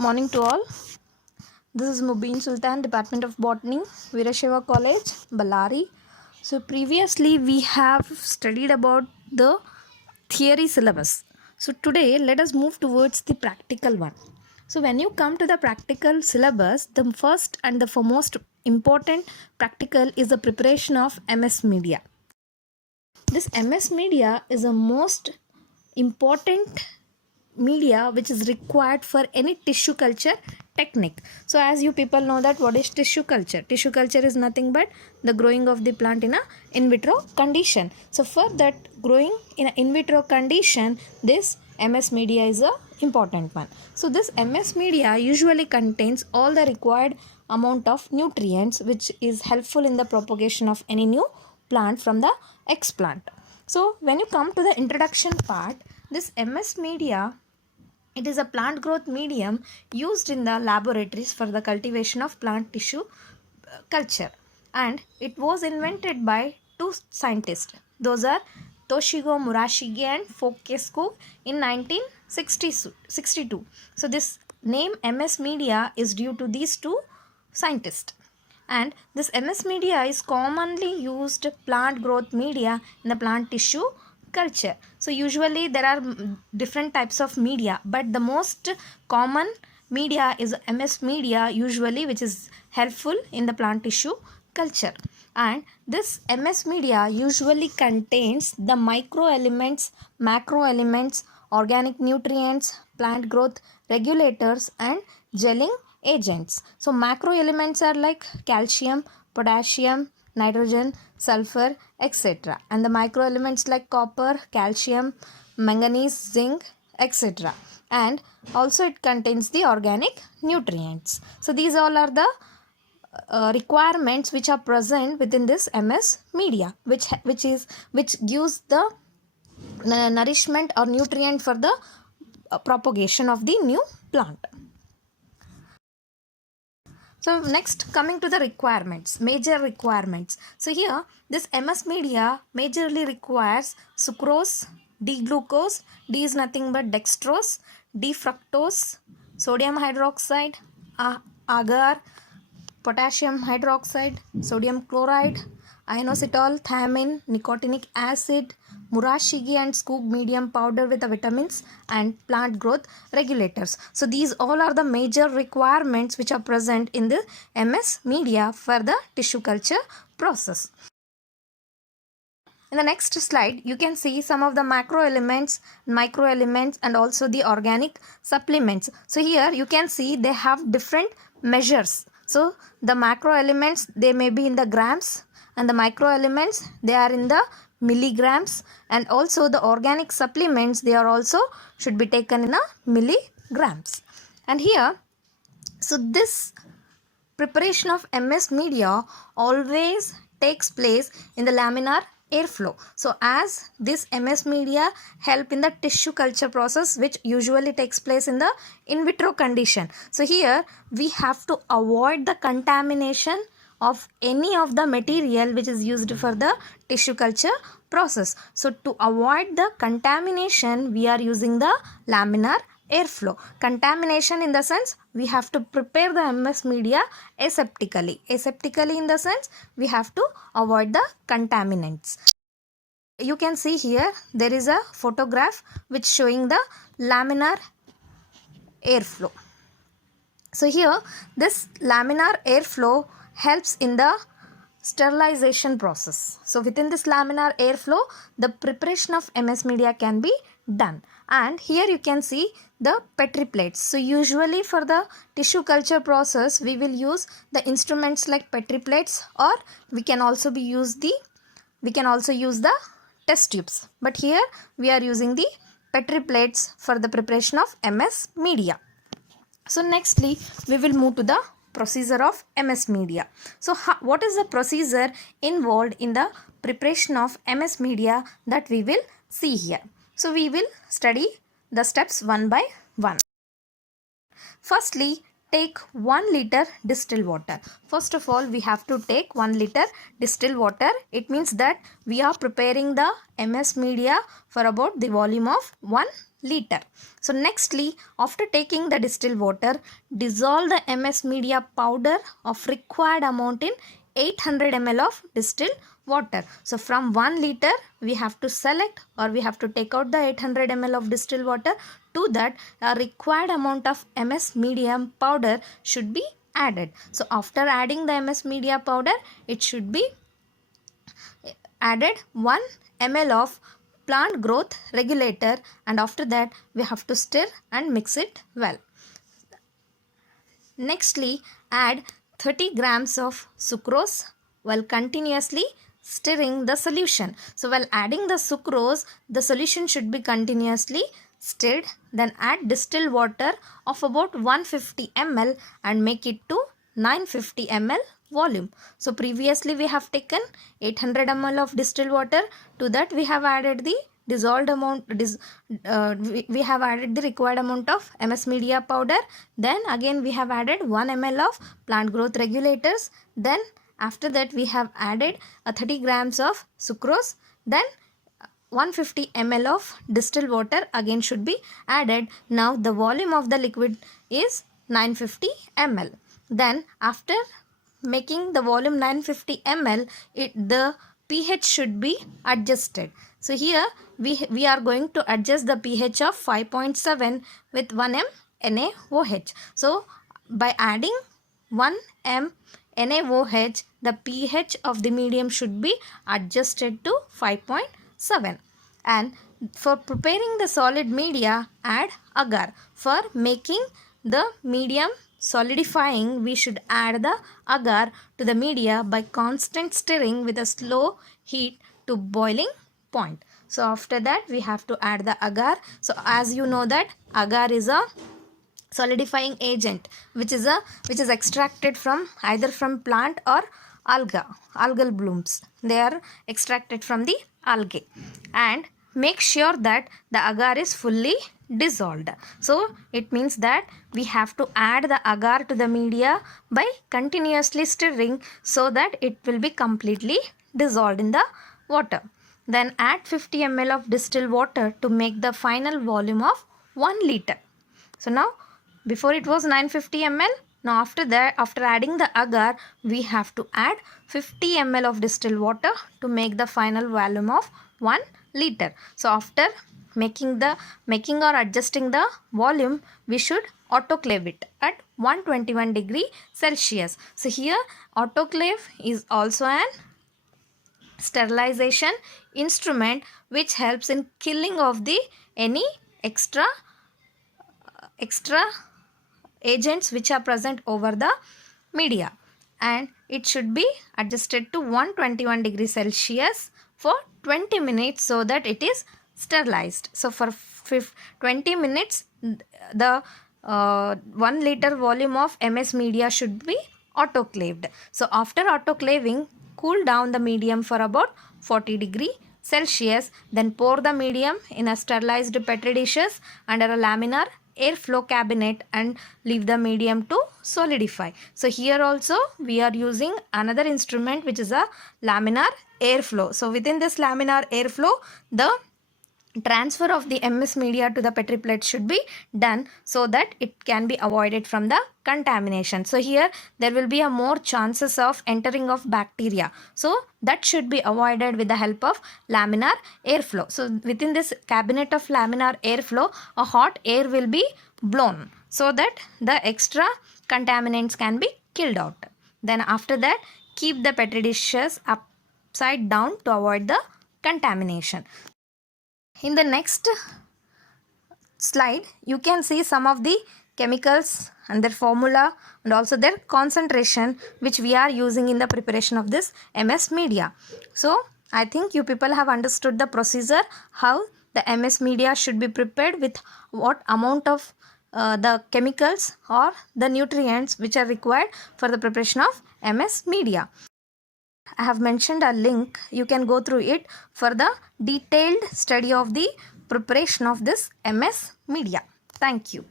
Morning to all. This is Mubin Sultan, Department of Botany, Veerashaiva College, Ballari. So previously we have studied about the theory syllabus. So today let us move towards the practical one. So when you come to the practical syllabus, the first and the foremost important practical is the preparation of MS Media. This MS Media is the most important media which is required for any tissue culture technique. So as you people know that what is tissue culture is nothing but the growing of the plant in a in vitro condition. So for that growing in a in vitro condition, this MS media is a important one. So this MS media usually contains all the required amount of nutrients which is helpful in the propagation of any new plant from the explant. So when you come to the introduction part, this MS media, it is a plant growth medium used in the laboratories for the cultivation of plant tissue culture, and it was invented by two scientists. Those are Toshio Murashige and Fokesco in 1962. So this name MS media is due to these two scientists. And this MS media is commonly used plant growth media in the plant tissue culture. So usually there are different types of media, but the most common media is MS media usually, which is helpful in the plant tissue culture. And this MS media usually contains the micro elements, macro elements, organic nutrients, plant growth regulators and gelling agents. So macro elements are like calcium, potassium, nitrogen, sulfur, etc. And the micro elements like copper, calcium, manganese, zinc, etc. And also it contains the organic nutrients. So these all are the requirements which are present within this MS media, which gives the nourishment or nutrient for the propagation of the new plant. So next, coming to the requirements, major requirements. So here this MS media majorly requires sucrose, D-glucose, D is nothing but dextrose, D-fructose, sodium hydroxide, agar, potassium hydroxide, sodium chloride, inositol, thiamine, nicotinic acid, Murashige and Skoog medium powder with the vitamins and plant growth regulators. So these all are the major requirements which are present in the MS media for the tissue culture process. In the next slide, you can see some of the macro elements, micro elements and also the organic supplements. So here you can see they have different measures. So the macro elements, they may be in the grams, and the micro elements, they are in the milligrams, and also the organic supplements, they are also should be taken in a milligrams. And here, so this preparation of MS media always takes place in the laminar airflow. So as this MS media help in the tissue culture process, which usually takes place in the in vitro condition. So here we have to avoid the contamination of any of the material which is used for the tissue culture process. So to avoid the contamination, we are using the laminar airflow. Contamination in the sense we have to prepare the MS media aseptically. Aseptically in the sense we have to avoid the contaminants. You can see here there is a photograph which showing the laminar airflow. So here this laminar airflow helps in the sterilization process. So within this laminar airflow, the preparation of MS media can be done. And here you can see the Petri plates. So usually for the tissue culture process, we will use the instruments like Petri plates, or we can also use the test tubes. But here we are using the Petri plates for the preparation of MS media. So nextly, we will move to the procedure of MS media. So what is the procedure involved in the preparation of MS media that we will see here. So we will study the steps one by one. Firstly, take 1 liter distilled water. First of all, we have to take 1 liter distilled water. It means that we are preparing the MS media for about the volume of 1 liter. So nextly, after taking the distilled water, dissolve the MS media powder of required amount in 800 ml of distilled water. So from 1 liter we have to select, or we have to take out the 800 ml of distilled water. To that, a required amount of MS medium powder should be added. So after adding the MS media powder, it should be added 1 ml of plant growth regulator, and after that we have to stir and mix it well. Nextly, add 30 grams of sucrose while continuously stirring the solution. So while adding the sucrose, the solution should be continuously stirred. Then add distilled water of about 150 ml and make it to 950 ml volume. So previously we have taken 800 ml of distilled water. To that we have added the dissolved amount, we have added the required amount of MS media powder. Then again we have added 1 ml of plant growth regulators. Then after that we have added 30 grams of sucrose. Then 150 ml of distilled water again should be added. Now the volume of the liquid is 950 ml. Then after making the volume 950 ml, the pH should be adjusted. So here we are going to adjust the pH of 5.7 with 1 m NaOH. So by adding 1 m NaOH, the pH of the medium should be adjusted to 5.7. And for preparing the solid media, add agar. For making the medium solidifying, we should add the agar to the media by constant stirring with a slow heat to boiling point. So after that we have to add the agar. So as you know that agar is a solidifying agent which is extracted from either from plant or algal blooms. They are extracted from the algae. And make sure that the agar is fully dissolved. So it means that we have to add the agar to the media by continuously stirring so that it will be completely dissolved in the water. Then add 50 ml of distilled water to make the final volume of 1 liter. So now before it was 950 ml. Now after that, after adding the agar, we have to add 50 ml of distilled water to make the final volume of 1 liter. So after making or adjusting the volume, we should autoclave it at 121 degree Celsius. So here autoclave is also an sterilization instrument which helps in killing of the any extra agents which are present over the media, and it should be adjusted to 121 degrees Celsius for 20 minutes so that it is sterilized. So for 20 minutes the 1 liter volume of MS media should be autoclaved. So after autoclaving, cool down the medium for about 40 degree Celsius. Then pour the medium in a sterilized petri dishes under a laminar airflow cabinet and leave the medium to solidify. So here also we are using another instrument which is a laminar airflow. So within this laminar airflow, the transfer of the MS media to the Petri plate should be done so that it can be avoided from the contamination. So here there will be a more chances of entering of bacteria. So that should be avoided with the help of laminar airflow. So within this cabinet of laminar airflow, a hot air will be blown so that the extra contaminants can be killed out. Then after that, keep the Petri dishes upside down to avoid the contamination. In the next slide, you can see some of the chemicals and their formula and also their concentration which we are using in the preparation of this MS media. So I think you people have understood the procedure, how the MS media should be prepared with what amount of the chemicals or the nutrients which are required for the preparation of MS media. I have mentioned a link. You can go through it for the detailed study of the preparation of this MS media. Thank you.